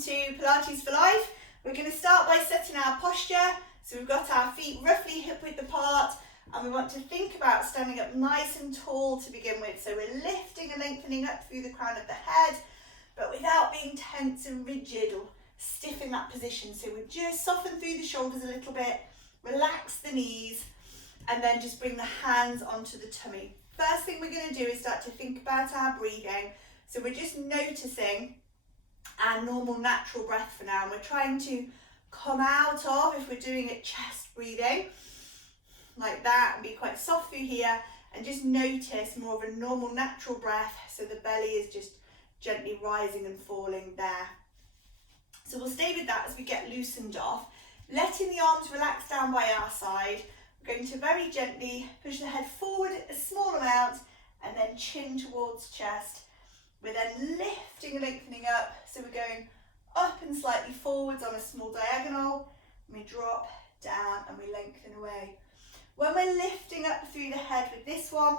welcome to Pilates for Life. We're going to start by setting our posture. So we've got our feet roughly hip width apart, and we want to think about standing up nice and tall to begin with. So we're lifting and lengthening up through the crown of the head, but without being tense and rigid or stiff in that position. So we just soften through the shoulders a little bit, relax the knees, and then just bring the hands onto the tummy. First thing we're going to do is start to think about our breathing. So we're just noticing our normal natural breath for now, and we're trying to come out of, if we're doing it, chest breathing like that, and be quite soft through here, and just notice more of a normal natural breath, so the belly is just gently rising and falling there. So we'll stay with that as we get loosened off, letting the arms relax down by our side. We're going to very gently push the head forward a small amount and then chin towards chest. We're then lifting and lengthening up, so we're going up and slightly forwards on a small diagonal, and we drop down and we lengthen away. When we're lifting up through the head with this one,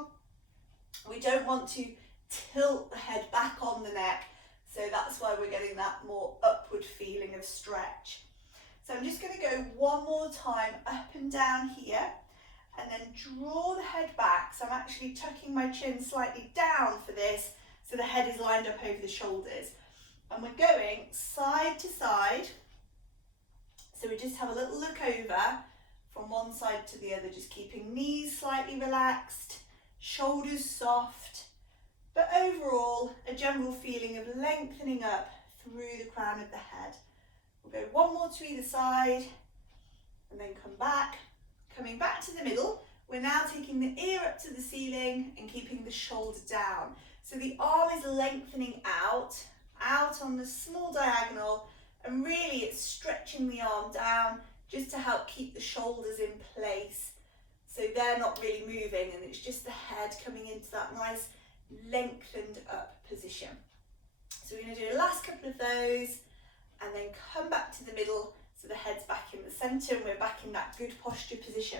we don't want to tilt the head back on the neck, so that's why we're getting that more upward feeling of stretch. So I'm just going to go one more time up and down here, and then draw the head back. So I'm actually tucking my chin slightly down for this, so the head is lined up over the shoulders. And we're going side to side. So we just have a little look over from one side to the other, just keeping knees slightly relaxed, shoulders soft, but overall a general feeling of lengthening up through the crown of the head. We'll go one more to either side and then come back. Coming back to the middle, we're now taking the ear up to the ceiling and keeping the shoulder down. So the arm is lengthening out on the small diagonal, and really it's stretching the arm down just to help keep the shoulders in place. So they're not really moving, and it's just the head coming into that nice lengthened up position. So we're going to do the last couple of those and then come back to the middle, so the head's back in the centre and we're back in that good posture position.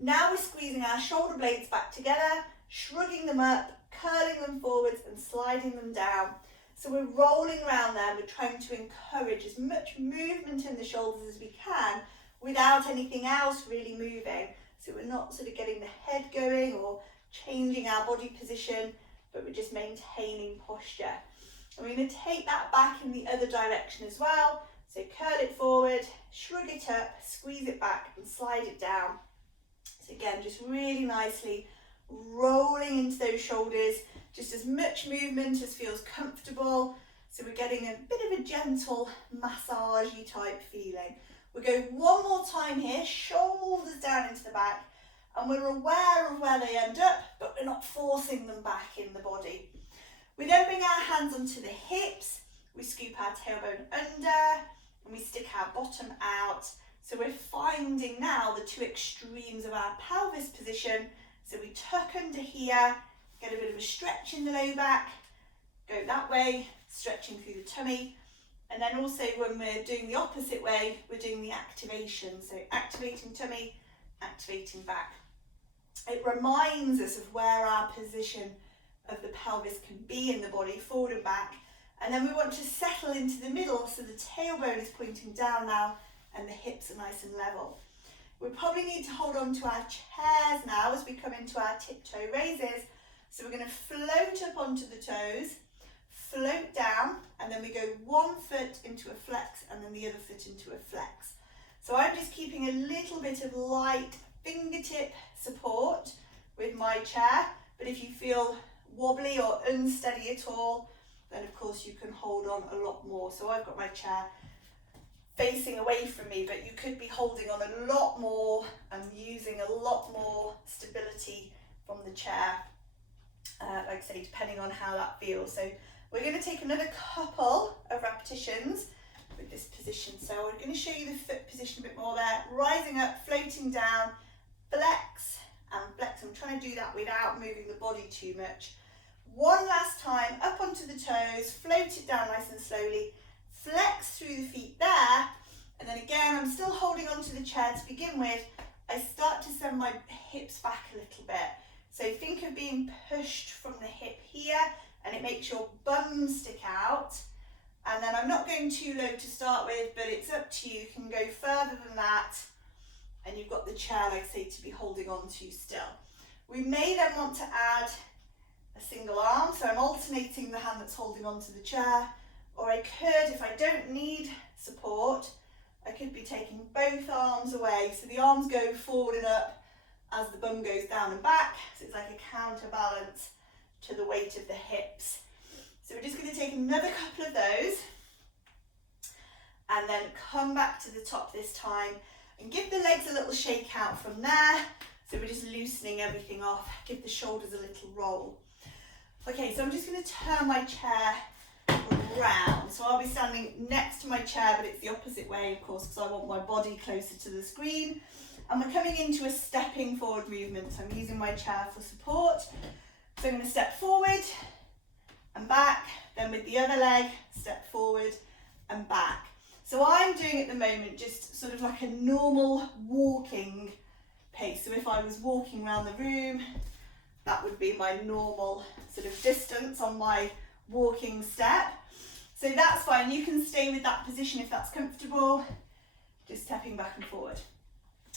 Now we're squeezing our shoulder blades back together, shrugging them up, curling them forwards and sliding them down. So we're rolling around there, we're trying to encourage as much movement in the shoulders as we can without anything else really moving. So we're not sort of getting the head going or changing our body position, but we're just maintaining posture. And we're going to take that back in the other direction as well. So curl it forward, shrug it up, squeeze it back and slide it down. So again, just really nicely rolling into those shoulders, just as much movement as feels comfortable. So we're getting a bit of a gentle massage-y type feeling. We'll go one more time here, shoulders down into the back, and we're aware of where they end up, but we're not forcing them back in the body. We then bring our hands onto the hips, we scoop our tailbone under, and we stick our bottom out. So we're finding now the two extremes of our pelvis position. So we tuck under here, get a bit of a stretch in the low back, go that way, stretching through the tummy. And then also when we're doing the opposite way, we're doing the activation. So activating tummy, activating back. It reminds us of where our position of the pelvis can be in the body, forward and back. And then we want to settle into the middle, so the tailbone is pointing down now and the hips are nice and level. We probably need to hold on to our chairs now as we come into our tiptoe raises. So we're going to float up onto the toes, float down, and then we go one foot into a flex and then the other foot into a flex. So I'm just keeping a little bit of light fingertip support with my chair, but if you feel wobbly or unsteady at all, then of course you can hold on a lot more. So I've got my chair facing away from me, but you could be holding on a lot more and using a lot more stability from the chair, like I say, depending on how that feels. So we're going to take another couple of repetitions with this position. So we're going to show you the foot position a bit more there, rising up, floating down, flex and flex. I'm trying to do that without moving the body too much. One last time, up onto the toes, float it down nice and slowly, flex through the feet there, and then again, I'm still holding onto the chair to begin with. I start to send my hips back a little bit. So think of being pushed from the hip here, and it makes your bum stick out, And then I'm not going too low to start with, but it's up to you. You can go further than that. And you've got the chair, like I say, to be holding on to still. We may then want to add a single arm. So I'm alternating the hand that's holding on to the chair. Or I could, if I don't need support, I could be taking both arms away. So the arms go forward and up as the bum goes down and back. So it's like a counterbalance to the weight of the hips. So we're just going to take another couple of those and then come back to the top this time and give the legs a little shake out from there. So we're just loosening everything off, give the shoulders a little roll. Okay, so I'm just going to turn my chair around. So I'll be standing next to my chair, but it's the opposite way, of course, because I want my body closer to the screen. And we're coming into a stepping forward movement. So I'm using my chair for support. So I'm going to step forward and back, then with the other leg, step forward and back. So I'm doing at the moment just sort of like a normal walking pace. So if I was walking around the room, that would be my normal sort of distance on my walking step. So that's fine. You can stay with that position if that's comfortable, just stepping back and forward.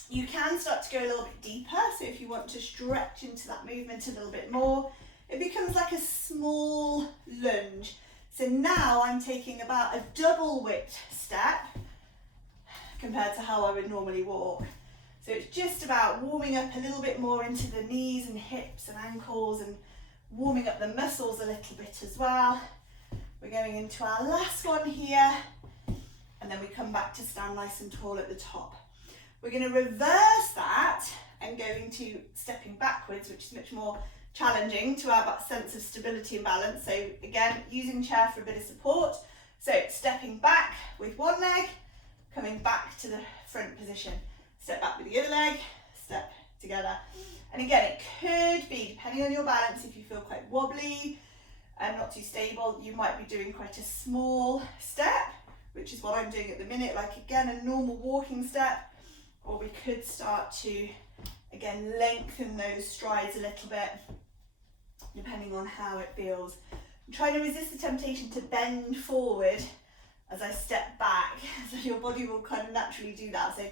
You can start to go a little bit deeper. So if you want to stretch into that movement a little bit more, it becomes like a small lunge. So now I'm taking about a double width step compared to how I would normally walk. So it's just about warming up a little bit more into the knees and hips and ankles and warming up the muscles a little bit as well. We're going into our last one here, and then we come back to stand nice and tall at the top. We're going to reverse that and go into stepping backwards, which is much more challenging to have that sense of stability and balance. So again, using chair for a bit of support. So stepping back with one leg, coming back to the front position. Step back with the other leg, step together. And again, it could be, depending on your balance, if you feel quite wobbly and not too stable, you might be doing quite a small step, which is what I'm doing at the minute, like again, a normal walking step. Or we could start to, again, lengthen those strides a little bit, depending on how it feels. I'm trying to resist the temptation to bend forward as I step back, so your body will kind of naturally do that. So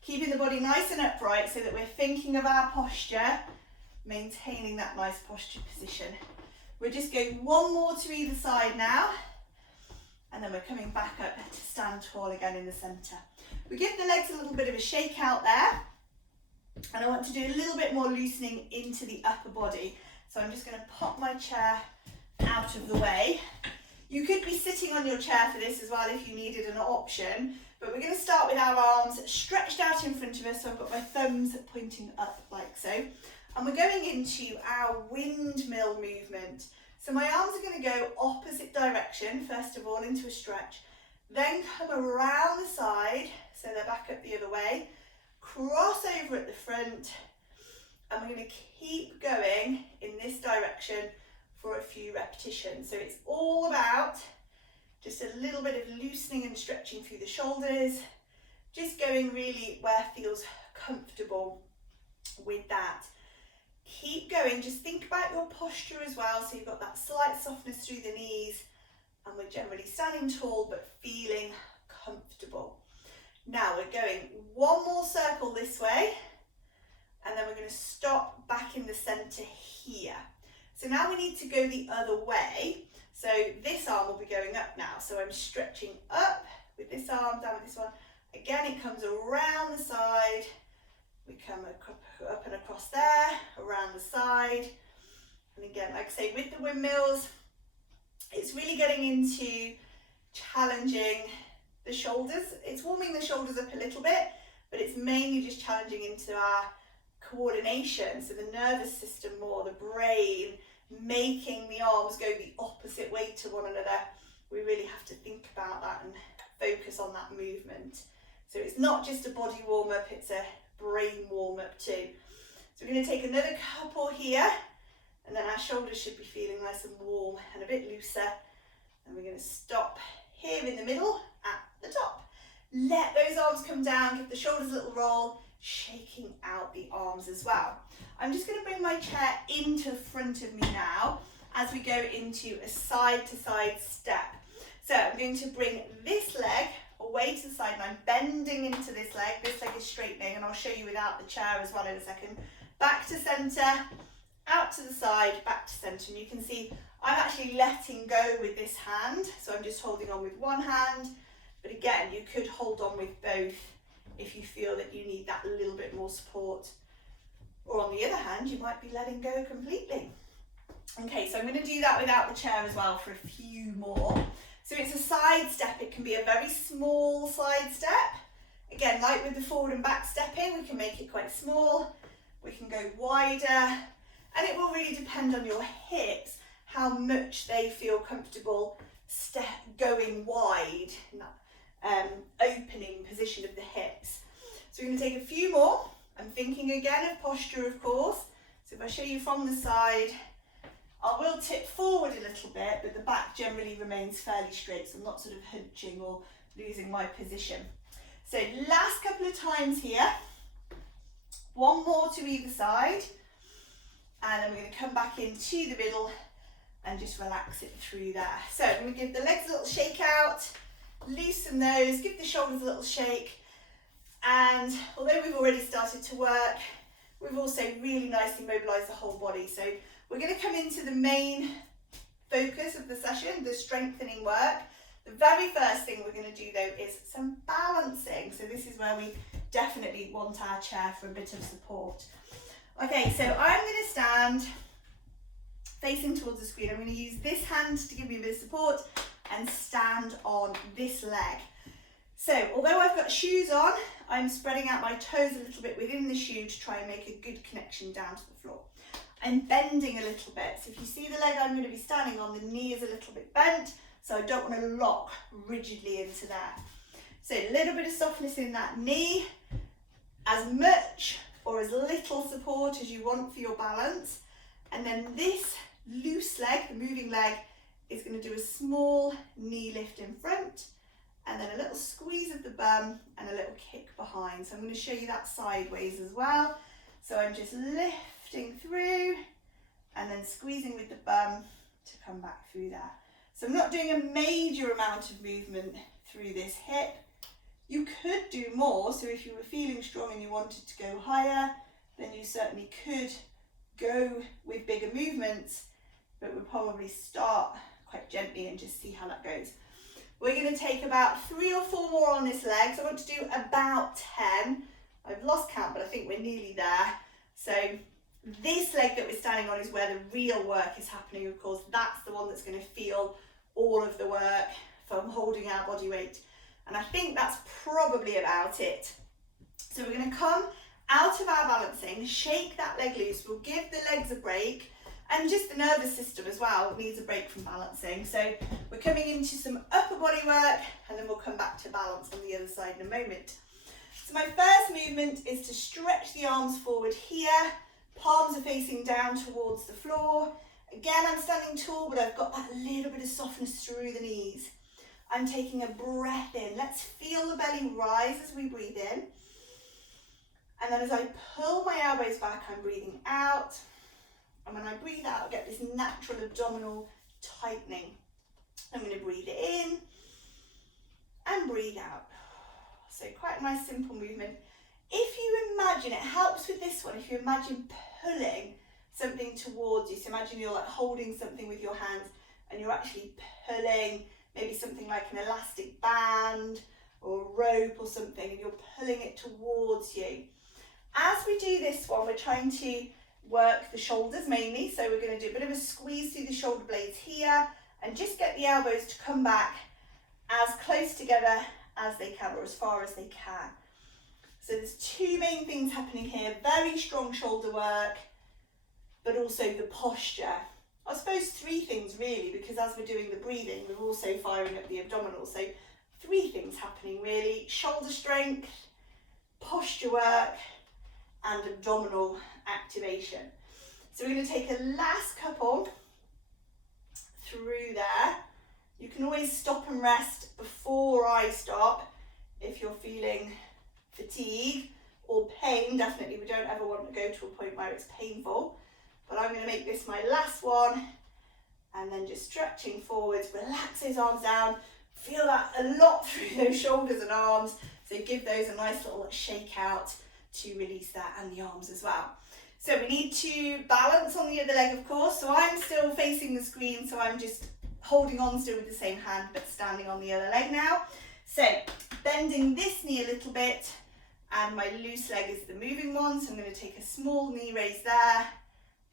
keeping the body nice and upright so that we're thinking of our posture, maintaining that nice posture position. We're just going one more to either side now, and then we're coming back up to stand tall again in the centre. We give the legs a little bit of a shake out there, and I want to do a little bit more loosening into the upper body. So I'm just going to pop my chair out of the way. You could be sitting on your chair for this as well if you needed an option, but we're going to start with our arms stretched out in front of us. So I've got my thumbs pointing up like so, and we're going into our windmill movement. So my arms are going to go opposite direction, first of all, into a stretch, then come around the side, so they're back up the other way, cross over at the front, and we're going to keep going in this direction for a few repetitions. So it's all about just a little bit of loosening and stretching through the shoulders, just going really where it feels comfortable with that. Keep going, just think about your posture as well, so you've got that slight softness through the knees, and we're generally standing tall but feeling comfortable. Now we're going one more circle this way, and then we're going to stop back in the centre here. So now we need to go the other way. So this arm will be going up now. So I'm stretching up with this arm, down with this one. Again, it comes around the side. We come up and across there, around the side. And again, like I say, with the windmills, it's really getting into challenging the shoulders. It's warming the shoulders up a little bit, but it's mainly just challenging into our coordination. So the nervous system more, the brain, making the arms go the opposite way to one another. We really have to think about that and focus on that movement. So it's not just a body warm up, it's a brain warm up too. So we're going to take another couple here, and then our shoulders should be feeling nice and warm and a bit looser. And we're going to stop here in the middle at the top. Let those arms come down, give the shoulders a little roll, shaking out the arms as well. I'm just going to bring my chair into front of me now as we go into a side to side step. So I'm going to bring this leg away to the side and I'm bending into this leg. This leg is straightening and I'll show you without the chair as well in a second. Back to centre, out to the side, back to centre. And you can see I'm actually letting go with this hand. So I'm just holding on with one hand. But again, you could hold on with both if you feel that you need that little bit more support. Or on the other hand, you might be letting go completely. Okay, so I'm going to do that without the chair as well for a few more. So it's a side step. It can be a very small side step. Again, like with the forward and back stepping, we can make it quite small. We can go wider. And it will really depend on your hips, how much they feel comfortable going wide in that opening position of the hips. So we're going to take a few more. I'm thinking again of posture, of course. So if I show you from the side, I will tip forward a little bit, but the back generally remains fairly straight, so I'm not sort of hunching or losing my position. So last couple of times here, one more to either side, and then we're going to come back into the middle and just relax it through there. So I'm going to give the legs a little shake out, loosen those, give the shoulders a little shake, and although we've already started to work, we've also really nicely mobilised the whole body. So we're going to come into the main focus of the session, the strengthening work. The very first thing we're going to do though is some balancing. So this is where we definitely want our chair for a bit of support. Okay, so I'm going to stand facing towards the screen. I'm going to use this hand to give me a bit of support and stand on this leg. So although I've got shoes on, I'm spreading out my toes a little bit within the shoe to try and make a good connection down to the floor. I'm bending a little bit. So if you see the leg I'm going to be standing on, the knee is a little bit bent, so I don't want to lock rigidly into there. So a little bit of softness in that knee, as much or as little support as you want for your balance. And then this loose leg, the moving leg, is going to do a small knee lift in front, and then a little squeeze of the bum and a little kick behind. So I'm going to show you that sideways as well. So I'm just lifting through and then squeezing with the bum to come back through there. So I'm not doing a major amount of movement through this hip. You could do more, so if you were feeling strong and you wanted to go higher, then you certainly could go with bigger movements, but we'll probably start quite gently and just see how that goes. We're going to take about 3 or 4 more on this leg, so I want to do about 10. I've lost count, but I think we're nearly there. So this leg that we're standing on is where the real work is happening, of course. That's the one that's going to feel all of the work from holding our body weight. And I think that's probably about it. So we're going to come out of our balancing, shake that leg loose. We'll give the legs a break, and just the nervous system as well needs a break from balancing. So we're coming into some upper body work, and then we'll come back to balance on the other side in a moment. So my first movement is to stretch the arms forward here. Palms are facing down towards the floor. Again, I'm standing tall, but I've got that little bit of softness through the knees. I'm taking a breath in. Let's feel the belly rise as we breathe in. And then as I pull my elbows back, I'm breathing out. And when I breathe out, I get this natural abdominal tightening. I'm going to breathe in and breathe out. So quite a nice simple movement. If you imagine, it helps with this one, if you imagine pulling something towards you. So imagine you're like holding something with your hands and you're actually pulling maybe something like an elastic band or a rope or something, and you're pulling it towards you. As we do this one, we're trying to work the shoulders mainly. So we're going to do a bit of a squeeze through the shoulder blades here and just get the elbows to come back as close together as they can, or as far as they can. So there's 2 main things happening here. Very strong shoulder work, but also the posture. I suppose 3 things really, because as we're doing the breathing, we're also firing up the abdominals. So 3 things happening really: shoulder strength, posture work, and abdominal activation. So we're going to take a last couple through there. You can always stop and rest before I stop if you're feeling fatigue or pain. Definitely, we don't ever want to go to a point where it's painful. But I'm going to make this my last one, and then just stretching forwards, relax those arms down, Feel that a lot through those shoulders and arms. So give those a nice little shake out to release that, and the arms as well. So we need to balance on the other leg, of course. So I'm still facing the screen, so I'm just holding on still with the same hand, but standing on the other leg now. So bending this knee a little bit, and my loose leg is the moving one. So I'm going to take a small knee raise there,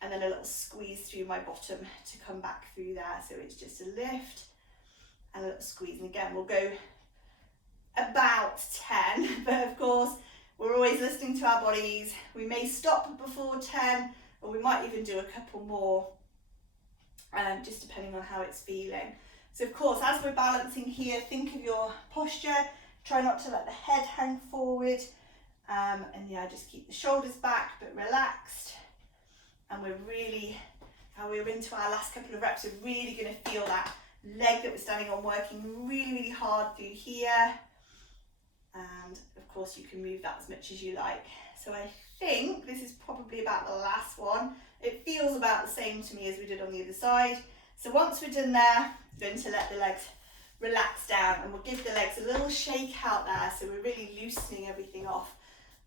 and then a little squeeze through my bottom to come back through there. So it's just a lift and a little squeeze. And again, we'll go about 10, but of course, we're always listening to our bodies. We may stop before 10, or we might even do a couple more, just depending on how it's feeling. So of course, as we're balancing here, think of your posture. Try not to let the head hang forward. And yeah, just keep the shoulders back, but relaxed. And we're really, how we're into our last couple of reps, we're really going to feel that leg that we're standing on working really, really hard through here. And of course you can move that as much as you like. So I think this is probably about the last one. It feels about the same to me as we did on the other side. So once we're done there, we're going to let the legs relax down, and we'll give the legs a little shake out there. So we're really loosening everything off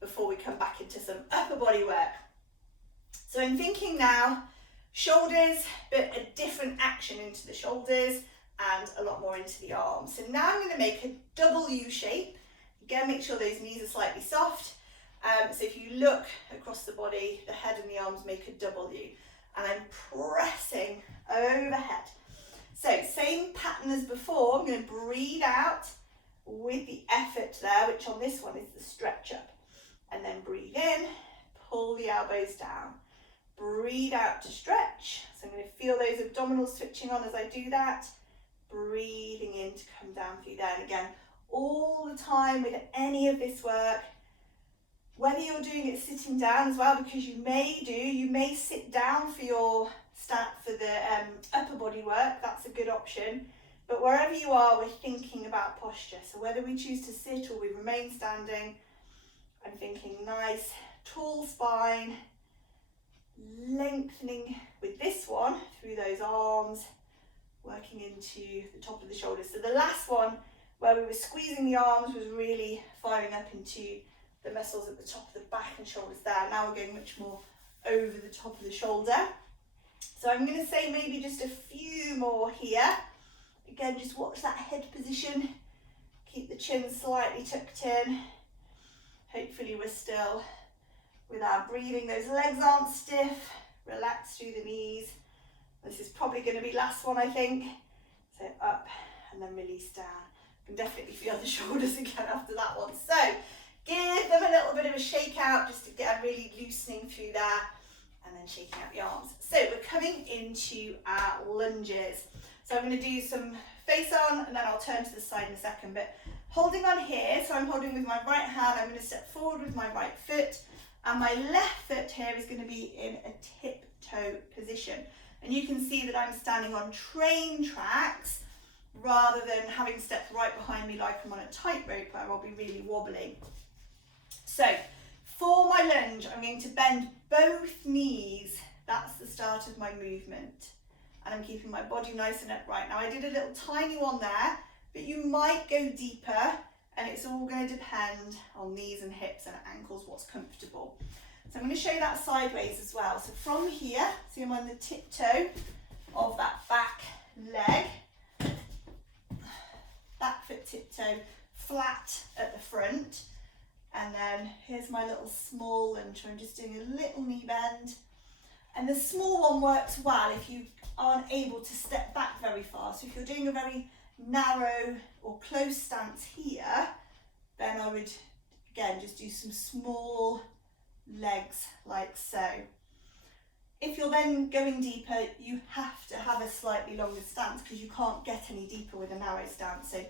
before we come back into some upper body work. So I'm thinking now, shoulders, but a different action into the shoulders and a lot more into the arms. So now I'm going to make a double U shape. Again, make sure those knees are slightly soft. So if you look across the body, the head and the arms make a W, and I'm pressing overhead. So same pattern as before. I'm going to breathe out with the effort there, which on this one is the stretch up, and then breathe in, pull the elbows down, breathe out to stretch. So I'm going to feel those abdominals switching on as I do that, breathing in to come down through there. And again, all the time with any of this work, whether you're doing it sitting down as well, because you may sit down for your the upper body work, that's a good option. But wherever you are, we're thinking about posture. So whether we choose to sit or we remain standing, I'm thinking nice, tall spine, lengthening with this one through those arms, working into the top of the shoulders. So the last one, where we were squeezing the arms, was really firing up into the muscles at the top of the back and shoulders there. Now we're going much more over the top of the shoulder. So I'm going to say maybe just a few more here. Again, just watch that head position. Keep the chin slightly tucked in. Hopefully we're still with our breathing. Those legs aren't stiff. Relax through the knees. This is probably going to be last one, I think. So up and then release down. You can definitely feel the shoulders again after that one. So give them a little bit of a shake out just to get really loosening through there, and then shaking out the arms. So we're coming into our lunges. So I'm going to do some face on, and then I'll turn to the side in a second. But holding on here, so I'm holding with my right hand, I'm going to step forward with my right foot, and my left foot here is going to be in a tiptoe position. And you can see that I'm standing on train tracks rather than having stepped right behind me like I'm on a tightrope where I'll be really wobbly. So for my lunge, I'm going to bend both knees. That's the start of my movement. And I'm keeping my body nice and upright. Now I did a little tiny one there, but you might go deeper, and it's all going to depend on knees and hips and ankles, what's comfortable. So I'm going to show you that sideways as well. So from here, see I'm on the tiptoe of that back leg. Back foot tiptoe, flat at the front. And then here's my little small lunge. I'm just doing a little knee bend. And the small one works well if you aren't able to step back very far. So if you're doing a very narrow or close stance here, then I would, again, just do some small legs like so. If you're then going deeper, you have to have a slightly longer stance because you can't get any deeper with a narrow stance. So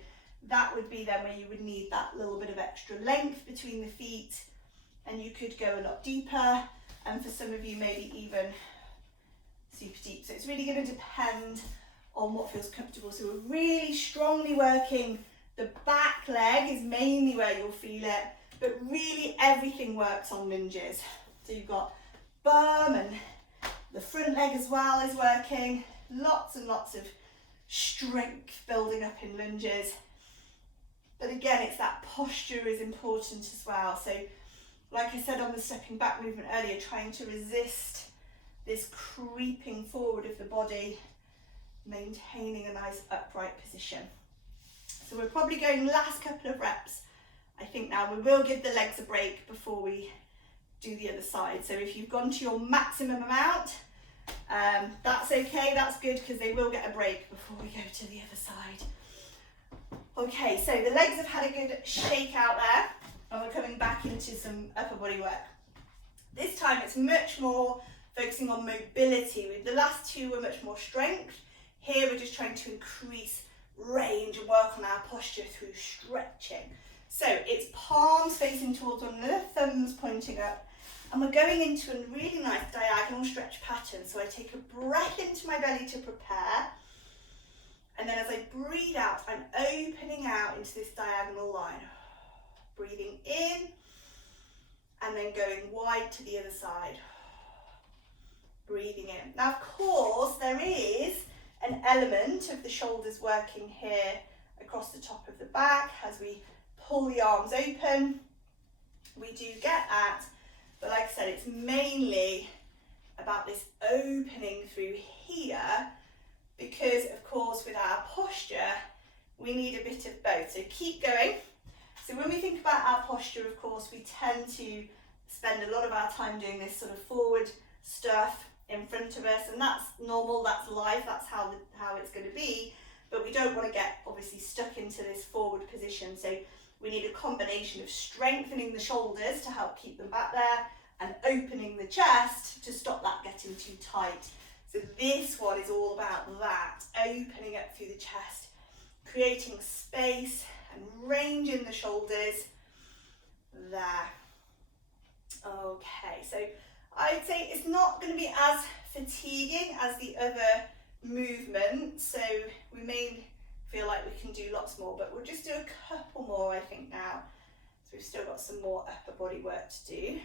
that would be then where you would need that little bit of extra length between the feet, and you could go a lot deeper, and for some of you maybe even super deep. So it's really going to depend on what feels comfortable. So we're really strongly working the back leg is mainly where you'll feel it, but really everything works on lunges. So you've got bum, and the front leg as well is working. Lots and lots of strength building up in lunges. But again, it's that posture is important as well. So like I said on the stepping back movement earlier, trying to resist this creeping forward of the body, maintaining a nice upright position. So we're probably going last couple of reps. I think now we will give the legs a break before we do the other side. So if you've gone to your maximum amount, that's okay, that's good, because they will get a break before we go to the other side. Okay, so the legs have had a good shake out there, and we're coming back into some upper body work. This time it's much more focusing on mobility. The last two were much more strength. Here we're just trying to increase range and work on our posture through stretching. So it's palms facing towards one another, thumbs pointing up, and we're going into a really nice diagonal stretch pattern. So I take a breath into my belly to prepare, and then as I breathe out, I'm opening out into this diagonal line. Breathing in, and then going wide to the other side. Breathing in. Now, of course, there is an element of the shoulders working here across the top of the back as we pull the arms open. We do get that, but like I said, it's mainly about this opening through here, because of course with our posture we need a bit of both. So keep going. So when we think about our posture, of course, we tend to spend a lot of our time doing this sort of forward stuff in front of us, and that's normal, that's life, that's how it's going to be, but we don't want to get obviously stuck into this forward position. So we need a combination of strengthening the shoulders to help keep them back there and opening the chest to stop that getting too tight. So this one is all about that, opening up through the chest, creating space and range in the shoulders there. Okay, so I'd say it's not going to be as fatiguing as the other movement, so we may feel like we can do lots more, but we'll just do a couple more I think now. So we've still got some more upper body work to do.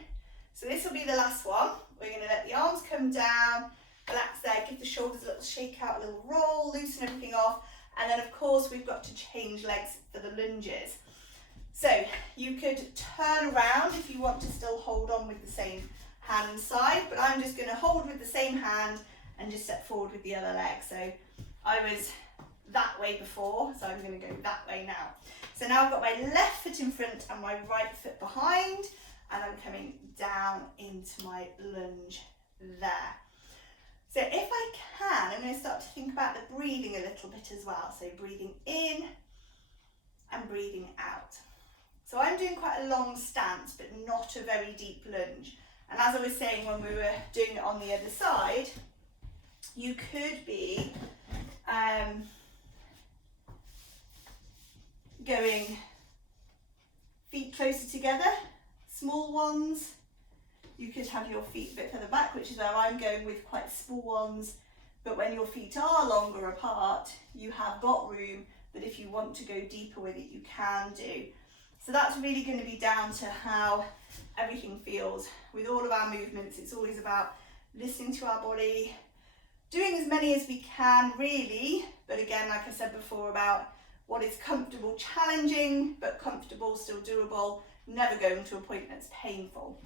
So this will be the last one. We're going to let the arms come down, relax there, give the shoulders a little shake out, a little roll, loosen everything off, and then of course we've got to change legs for the lunges. So you could turn around if you want to still hold on with the same hand side, but I'm just going to hold with the same hand and just step forward with the other leg. So I was that way before, so I'm going to go that way now. So now I've got my left foot in front and my right foot behind, and I'm coming down into my lunge there. So if I can, I'm going to start to think about the breathing a little bit as well. So breathing in and breathing out. So I'm doing quite a long stance, but not a very deep lunge. And as I was saying when we were doing it on the other side, you could be going feet closer together, small ones. You could have your feet a bit further back, which is where I'm going with quite small ones. But when your feet are longer apart, you have got room that if you want to go deeper with it, you can do. So that's really going to be down to how everything feels. With all of our movements, it's always about listening to our body, doing as many as we can really, but again, like I said before, about what is comfortable, challenging, but comfortable, still doable, never going to a point that's painful.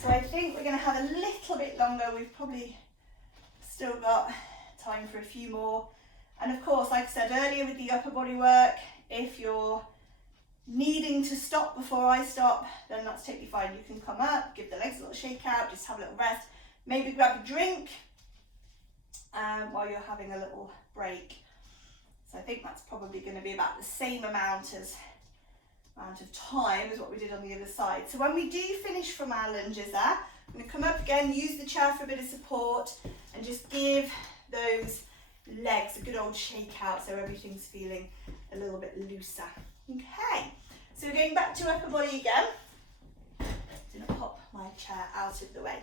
So I think we're going to have a little bit longer. We've probably still got time for a few more. And of course, like I said earlier with the upper body work, if you're needing to stop before I stop, then that's totally fine. You can come up, give the legs a little shake out, just have a little rest, maybe grab a drink while you're having a little break. So I think that's probably going to be about the same amount of time as what we did on the other side. So when we do finish from our lunges there, I'm going to come up again, use the chair for a bit of support, and just give those legs a good old shake out so everything's feeling a little bit looser. Okay, so we're going back to upper body again. I'm going to pop my chair out of the way.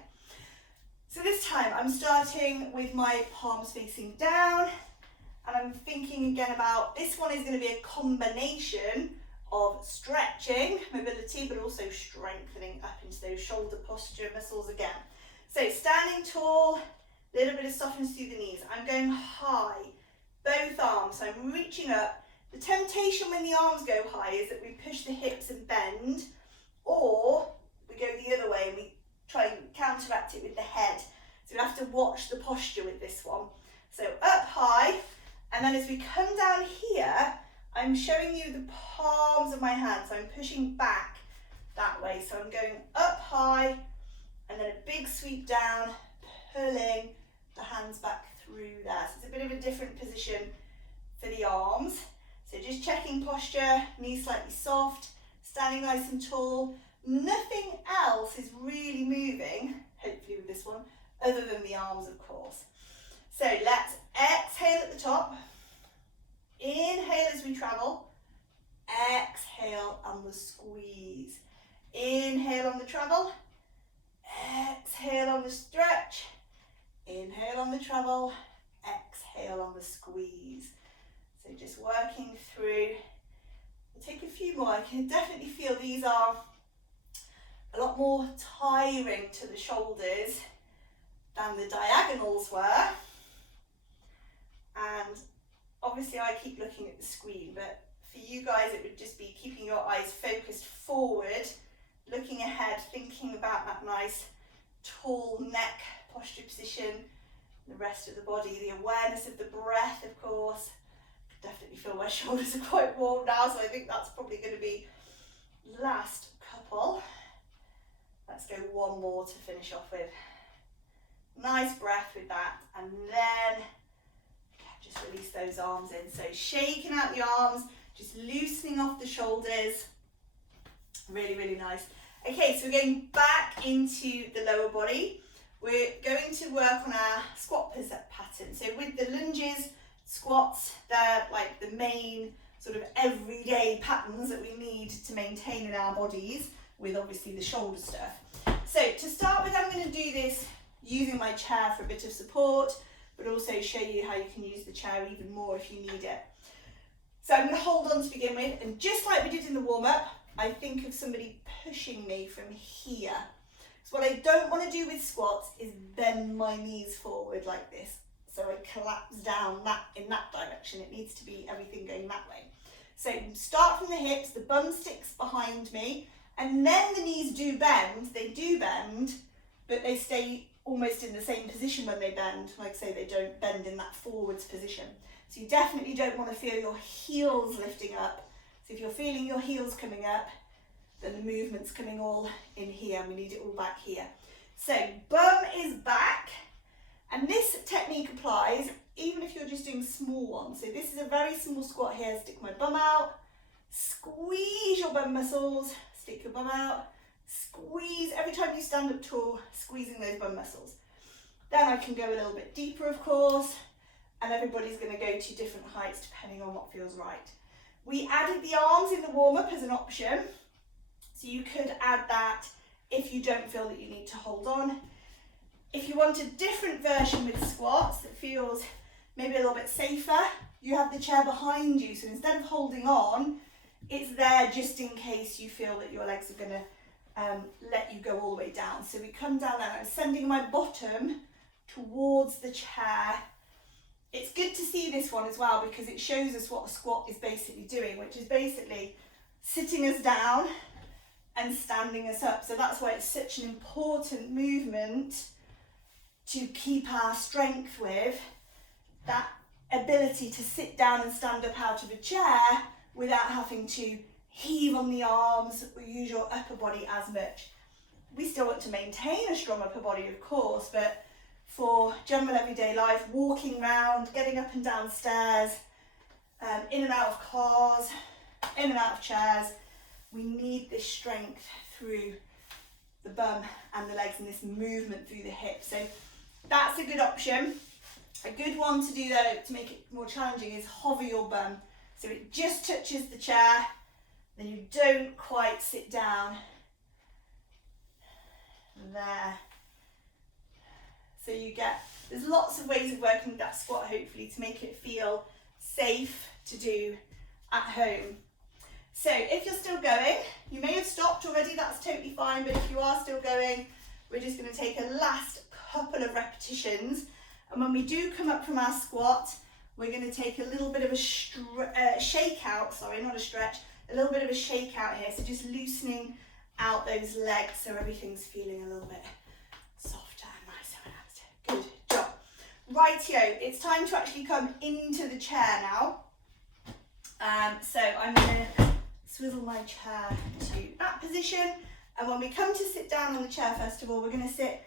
So this time I'm starting with my palms facing down, and I'm thinking again about, this one is going to be a combination of stretching, mobility, but also strengthening up into those shoulder posture muscles again. So standing tall, a little bit of softness through the knees. I'm going high, both arms, so I'm reaching up, The temptation when the arms go high is that we push the hips and bend, or we go the other way and we try and counteract it with the head. So we have to watch the posture with this one. So up high, and then as we come down here, I'm showing you the palms of my hands. So I'm pushing back that way. So I'm going up high, and then a big sweep down, pulling the hands back through there. So it's a bit of a different position for the arms. So just checking posture, knees slightly soft, standing nice and tall. Nothing else is really moving, hopefully with this one, other than the arms, of course. So let's exhale at the top. Inhale as we travel. Exhale on the squeeze. Inhale on the travel. Exhale on the stretch. Inhale on the travel. Exhale on the squeeze. So just working through. We'll take a few more. I can definitely feel these are a lot more tiring to the shoulders than the diagonals were. And obviously I keep looking at the screen, but for you guys it would just be keeping your eyes focused forward, looking ahead, thinking about that nice tall neck posture position, the rest of the body, the awareness of the breath, of course. I definitely feel my shoulders are quite warm now, so I think that's probably going to be last couple. Let's go one more to finish off with. Nice breath with that, and then just release those arms in. So shaking out the arms, just loosening off the shoulders. Really, really nice. Okay, so we're going back into the lower body. We're going to work on our squat pattern. So with the lunges, squats, they're like the main sort of everyday patterns that we need to maintain in our bodies, with obviously the shoulder stuff. So to start with, I'm going to do this using my chair for a bit of support, but also show you how you can use the chair even more if you need it. So I'm going to hold on to begin with, and just like we did in the warm-up, I think of somebody pushing me from here. So what I don't want to do with squats is bend my knees forward like this, so I collapse down in that direction. It needs to be everything going that way. So start from the hips, the bum sticks behind me, and then the knees do bend. They do bend, but they stay almost in the same position when they bend. Like I say, they don't bend in that forwards position. So you definitely don't want to feel your heels lifting up. So if you're feeling your heels coming up, then the movement's coming all in here, and we need it all back here. So bum is back, and this technique applies even if you're just doing small ones. So this is a very small squat here. Stick my bum out, squeeze your bum muscles, stick your bum out, squeeze. Every time you stand up tall, squeezing those bum muscles. Then I can go a little bit deeper, of course, and everybody's going to go to different heights depending on what feels right. We added the arms in the warm-up as an option, so you could add that if you don't feel that you need to hold on. If you want a different version with squats that feels maybe a little bit safer, you have the chair behind you, so instead of holding on, it's there just in case you feel that your legs are going to let you go all the way down. So we come down there, I'm sending my bottom towards the chair. It's good to see this one as well, because it shows us what a squat is basically doing, which is basically sitting us down and standing us up. So that's why it's such an important movement to keep our strength with, that ability to sit down and stand up out of a chair without having to heave on the arms or use your upper body as much. We still want to maintain a strong upper body, of course, but for general everyday life, walking around, getting up and down stairs, in and out of cars, in and out of chairs, we need this strength through the bum and the legs, and this movement through the hips. So that's a good option. A good one to do though, to make it more challenging, is hover your bum. So it just touches the chair, then you don't quite sit down. There. So you get, there's lots of ways of working with that squat, hopefully, to make it feel safe to do at home. So if you're still going, you may have stopped already, that's totally fine, but if you are still going, we're just going to take a last couple of repetitions. And when we do come up from our squat, we're going to take a little bit of a shake out, sorry, not a stretch, a little bit of a shake out here. So just loosening out those legs so everything's feeling a little bit softer and nicer and relaxed. Good job. Rightio, it's time to actually come into the chair now. So I'm going to swivel my chair to that position, and when we come to sit down on the chair, first of all, we're going to sit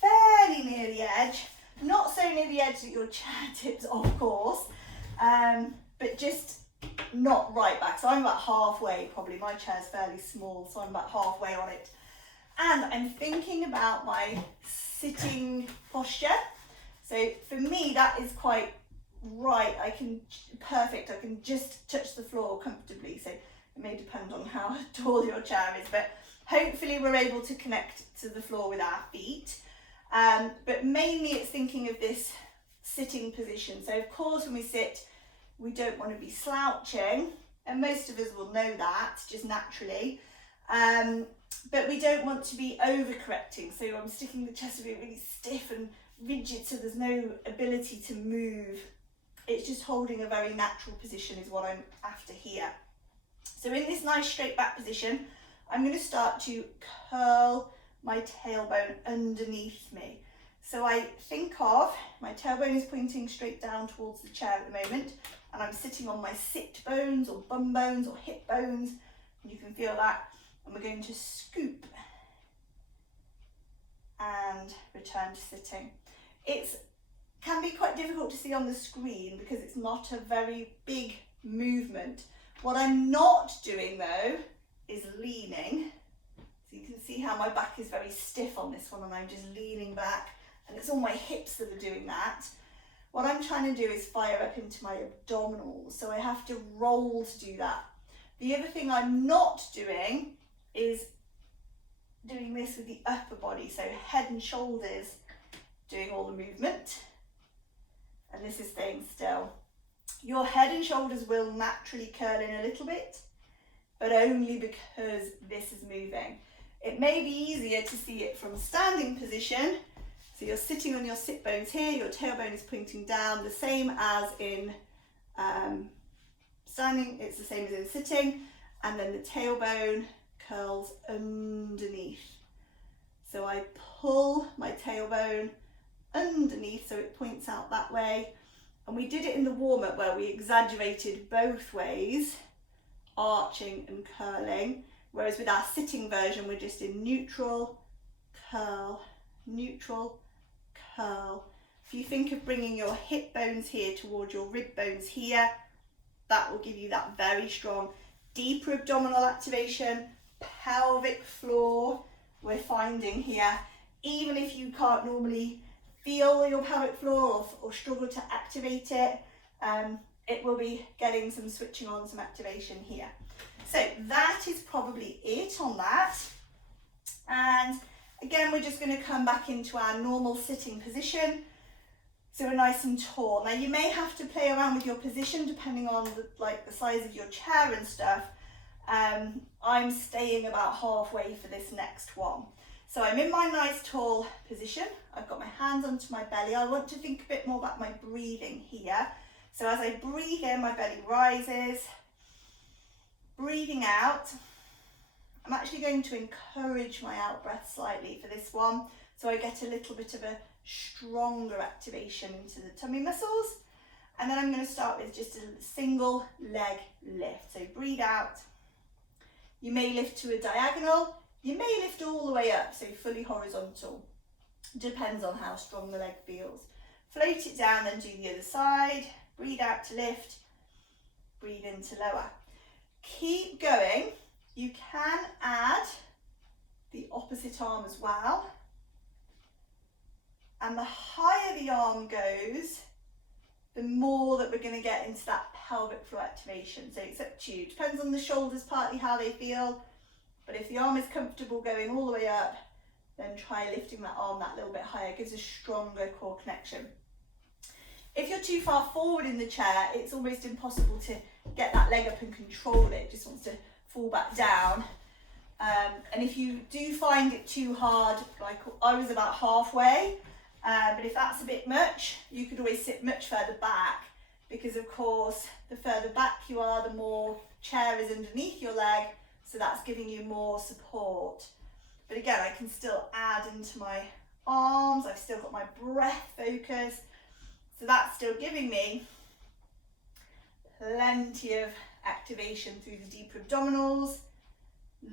fairly near the edge, not so near the edge that your chair tips, of course, but just not right back. So I'm about halfway, probably. My chair's fairly small, so I'm about halfway on it. And I'm thinking about my sitting posture. So for me, that is quite right. I can just touch the floor comfortably. So it may depend on how tall your chair is, but hopefully we're able to connect to the floor with our feet. But mainly it's thinking of this sitting position. So of course when we sit, we don't want to be slouching, and most of us will know that just naturally. But we don't want to be overcorrecting. So I'm sticking the chest a bit really stiff and rigid, so there's no ability to move. It's just holding a very natural position is what I'm after here. So in this nice straight back position, I'm going to start to curl my tailbone underneath me. So I think of my tailbone is pointing straight down towards the chair at the moment, and I'm sitting on my sit bones or bum bones or hip bones, and you can feel that. And we're going to scoop and return to sitting. It can be quite difficult to see on the screen because it's not a very big movement. What I'm not doing though is leaning. So you can see how my back is very stiff on this one, and I'm just leaning back, and it's all my hips that are doing that. What I'm trying to do is fire up into my abdominals, so I have to roll to do that. The other thing I'm not doing is doing this with the upper body, so head and shoulders doing all the movement, and this is staying still. Your head and shoulders will naturally curl in a little bit, but only because this is moving. It may be easier to see it from standing position. So you're sitting on your sit bones here, your tailbone is pointing down, the same as in standing, it's the same as in sitting, and then the tailbone curls underneath. So I pull my tailbone underneath so it points out that way. And we did it in the warm-up where we exaggerated both ways, arching and curling, whereas with our sitting version we're just in neutral, curl, neutral, curl. If you think of bringing your hip bones here towards your rib bones here, that will give you that very strong, deeper abdominal activation, pelvic floor we're finding here. Even if you can't normally feel your pelvic floor or struggle to activate it, it will be getting some switching on, some activation here. So that is probably it on that. And again, we're just going to come back into our normal sitting position. So we're nice and tall. Now you may have to play around with your position depending on the size of your chair and stuff. I'm staying about halfway for this next one. So I'm in my nice tall position. I've got my hands onto my belly. I want to think a bit more about my breathing here. So as I breathe in, my belly rises. Breathing out, I'm actually going to encourage my out breath slightly for this one, so I get a little bit of a stronger activation into the tummy muscles. And then I'm going to start with just a single leg lift. So breathe out. You may lift to a diagonal, you may lift all the way up, so fully horizontal. Depends on how strong the leg feels. Float it down, then do the other side. Breathe out to lift, breathe in to lower. Keep going. You can add the opposite arm as well. And the higher the arm goes, the more that we're going to get into that pelvic floor activation. So it's up to you. Depends on the shoulders partly how they feel. But if the arm is comfortable going all the way up, then try lifting that arm that little bit higher. It gives a stronger core connection. If you're too far forward in the chair, it's almost impossible to get that leg up and control it. It just wants to fall back down. And if you do find it too hard, like I was about halfway, but if that's a bit much, you could always sit much further back, because of course the further back you are, the more chair is underneath your leg, so that's giving you more support. But again, I can still add into my arms, I've still got my breath focus, so that's still giving me plenty of activation through the deeper abdominals,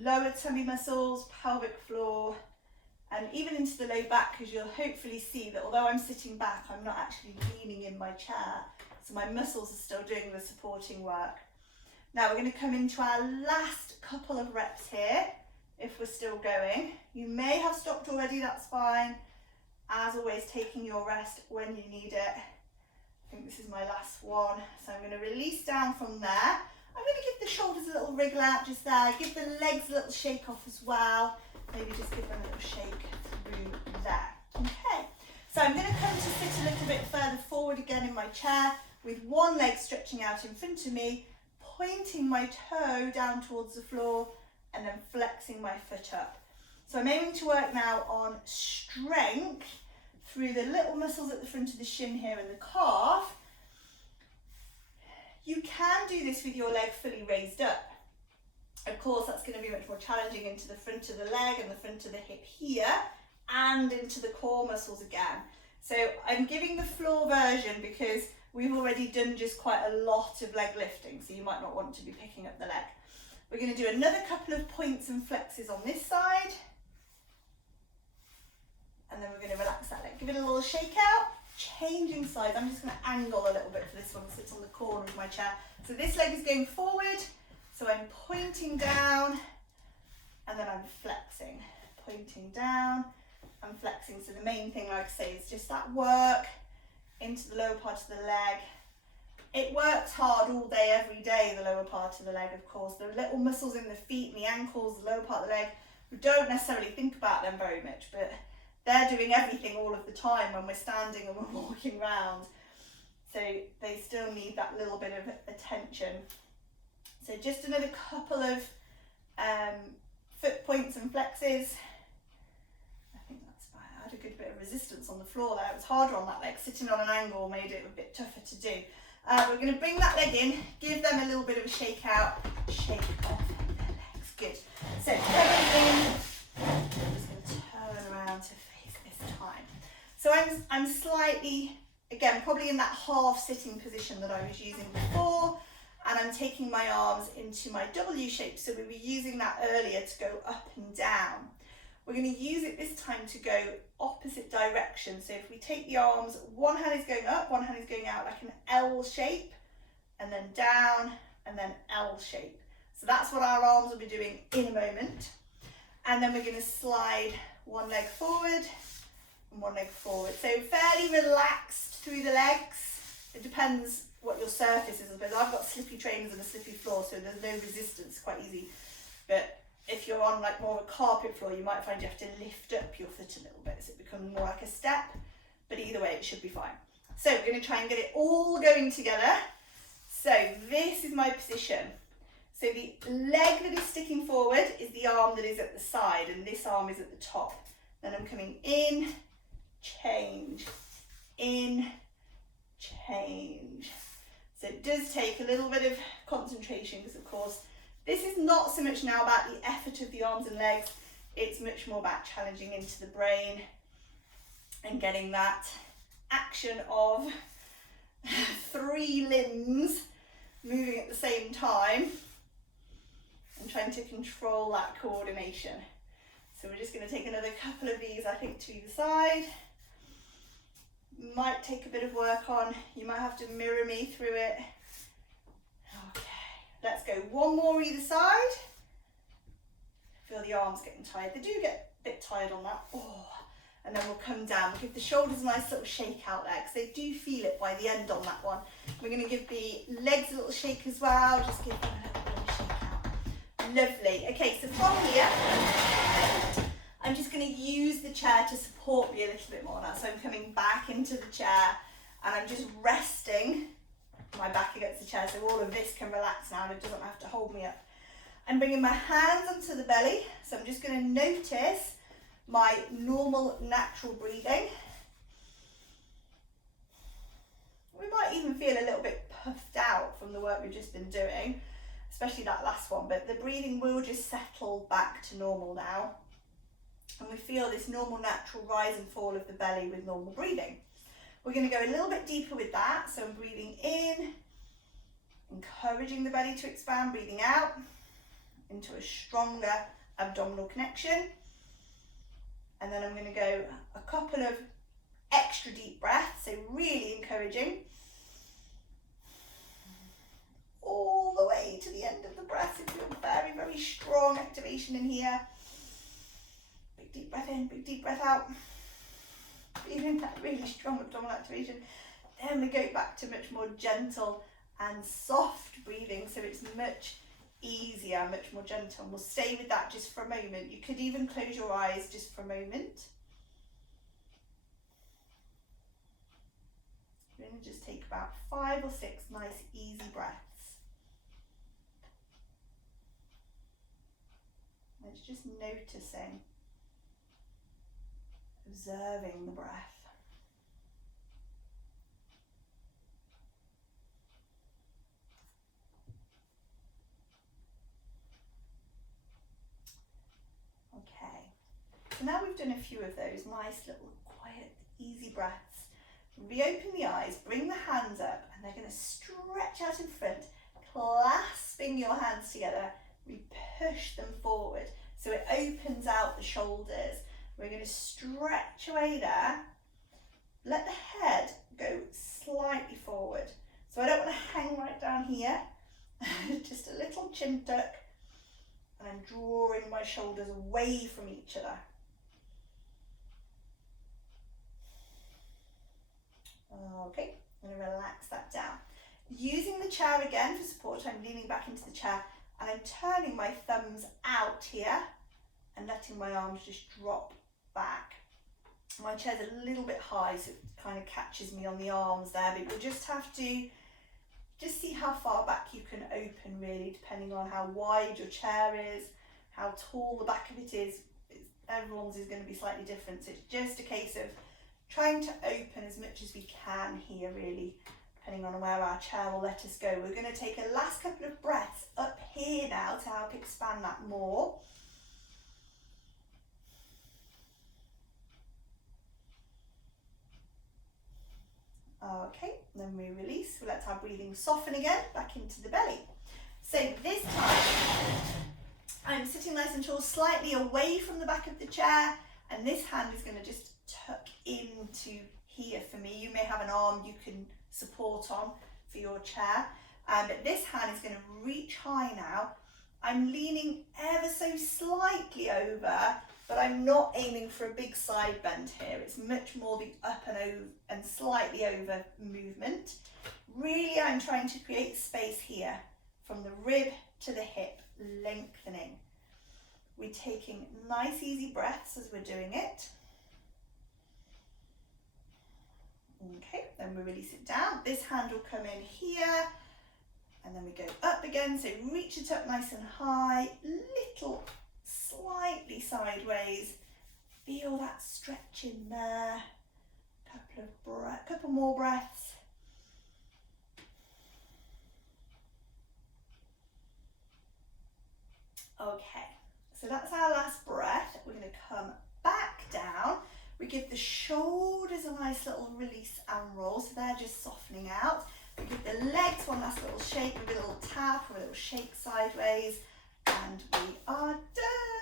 lower tummy muscles, pelvic floor, and even into the low back, because you'll hopefully see that although I'm sitting back, I'm not actually leaning in my chair, so my muscles are still doing the supporting work. Now we're going to come into our last couple of reps here, if we're still going. You may have stopped already, that's fine. As always, taking your rest when you need it. I think this is my last one, so I'm going to release down from there. I'm going to give the shoulders a little wriggle out just there, give the legs a little shake off as well, maybe just give them a little shake through there. Okay, so I'm going to come to sit a little bit further forward again in my chair, with one leg stretching out in front of me, pointing my toe down towards the floor, and then flexing my foot up. So I'm aiming to work now on strength through the little muscles at the front of the shin here and the calf. You can do this with your leg fully raised up. Of course, that's going to be much more challenging into the front of the leg and the front of the hip here, and into the core muscles again. So I'm giving the floor version because we've already done just quite a lot of leg lifting, so you might not want to be picking up the leg. We're going to do another couple of points and flexes on this side, and then we're going to relax that leg. Give it a little shake out, changing sides. I'm just going to angle a little bit for this one, sits on the corner of my chair. So this leg is going forward, so I'm pointing down, and then I'm flexing. Pointing down, I'm flexing. So the main thing, like I say, is just that work into the lower part of the leg. It works hard all day, every day, the lower part of the leg, of course. The little muscles in the feet and the ankles, the lower part of the leg, we don't necessarily think about them very much, but they're doing everything all of the time when we're standing and we're walking around. So they still need that little bit of attention. So just another couple of foot points and flexes. I think that's fine. I had a good bit of resistance on the floor there. It was harder on that leg. Sitting on an angle made it a bit tougher to do. We're going to bring that leg in, give them a little bit of a shake out, shake off their legs. Good. So coming in, I'm just going to turn around to face this time. So I'm slightly, again, probably in that half sitting position that I was using before, and I'm taking my arms into my W shape. So we were using that earlier to go up and down. We're going to use it this time to go opposite direction. So if we take the arms, one hand is going up, one hand is going out like an L shape, and then down, and then L shape. So that's what our arms will be doing in a moment. And then we're going to slide one leg forward and one leg forward. So fairly relaxed through the legs. It depends what your surface is. But I've got slippy trainers and a slippy floor, so there's no resistance, quite easy. But if you're on like more of a carpet floor, you might find you have to lift up your foot a little bit, so it becomes more like a step, but either way it should be fine. So we're going to try and get it all going together. So this is my position. So the leg that is sticking forward is the arm that is at the side, and this arm is at the top. Then I'm coming in, change, in, change. So it does take a little bit of concentration, because of course this is not so much now about the effort of the arms and legs, it's much more about challenging into the brain and getting that action of 3 limbs moving at the same time and trying to control that coordination. So we're just going to take another couple of these, I think, to either side. Might take a bit of work on, you might have to mirror me through it. Okay. Let's go one more either side. Feel the arms getting tired. They do get a bit tired on that. Oh, and then we'll come down. We'll give the shoulders a nice little shake out there, because they do feel it by the end on that one. We're going to give the legs a little shake as well. Just give them a little bit of a shake out. Lovely. Okay, so from here, I'm just going to use the chair to support me a little bit more now. So I'm coming back into the chair, and I'm just resting my back against the chair, so all of this can relax now and it doesn't have to hold me up. I'm bringing my hands onto the belly, so I'm just going to notice my normal natural breathing. We might even feel a little bit puffed out from the work we've just been doing, especially that last one, but the breathing will just settle back to normal now. And we feel this normal natural rise and fall of the belly with normal breathing. We're going to go a little bit deeper with that. So I'm breathing in, encouraging the belly to expand, breathing out into a stronger abdominal connection. And then I'm going to go a couple of extra deep breaths, so really encouraging. All the way to the end of the breath, so feel very, very strong activation in here. Big deep breath in, big deep breath out. Feeling that really strong abdominal activation. Then we go back to much more gentle and soft breathing, so it's much easier, much more gentle. And we'll stay with that just for a moment. You could even close your eyes just for a moment. You're going to just take about 5 or 6 nice easy breaths. And it's just noticing, observing the breath. Okay, so now we've done a few of those nice little quiet, easy breaths. Reopen the eyes, bring the hands up, and they're going to stretch out in front, clasping your hands together. We push them forward, so it opens out the shoulders. We're going to stretch away there. Let the head go slightly forward. So I don't want to hang right down here. Just a little chin tuck. And I'm drawing my shoulders away from each other. Okay, I'm going to relax that down. Using the chair again for support, I'm leaning back into the chair and I'm turning my thumbs out here and letting my arms just drop back. My chair's a little bit high, so it kind of catches me on the arms there, but you'll just have to just see how far back you can open, really, depending on how wide your chair is, how tall the back of it is. Everyone's is going to be slightly different, so it's just a case of trying to open as much as we can here, really, depending on where our chair will let us go. We're going to take a last couple of breaths up here now to help expand that more. Okay, then we release. We let our breathing soften again, back into the belly. So this time, I'm sitting nice and tall, slightly away from the back of the chair, and this hand is going to just tuck into here for me. You may have an arm you can support on for your chair, but this hand is going to reach high now. I'm leaning ever so slightly over, but I'm not aiming for a big side bend here. It's much more the up and over and slightly over movement. Really, I'm trying to create space here from the rib to the hip, lengthening. We're taking nice easy breaths as we're doing it. Okay, then we release it down. This hand will come in here, and then we go up again. So reach it up nice and high, little slightly sideways. Feel that stretch in there. Couple more breaths. Okay, so that's our last breath. We're going to come back down. We give the shoulders a nice little release and roll, so they're just softening out. We give the legs one last little shake, with a little tap or a little shake sideways, and we are done.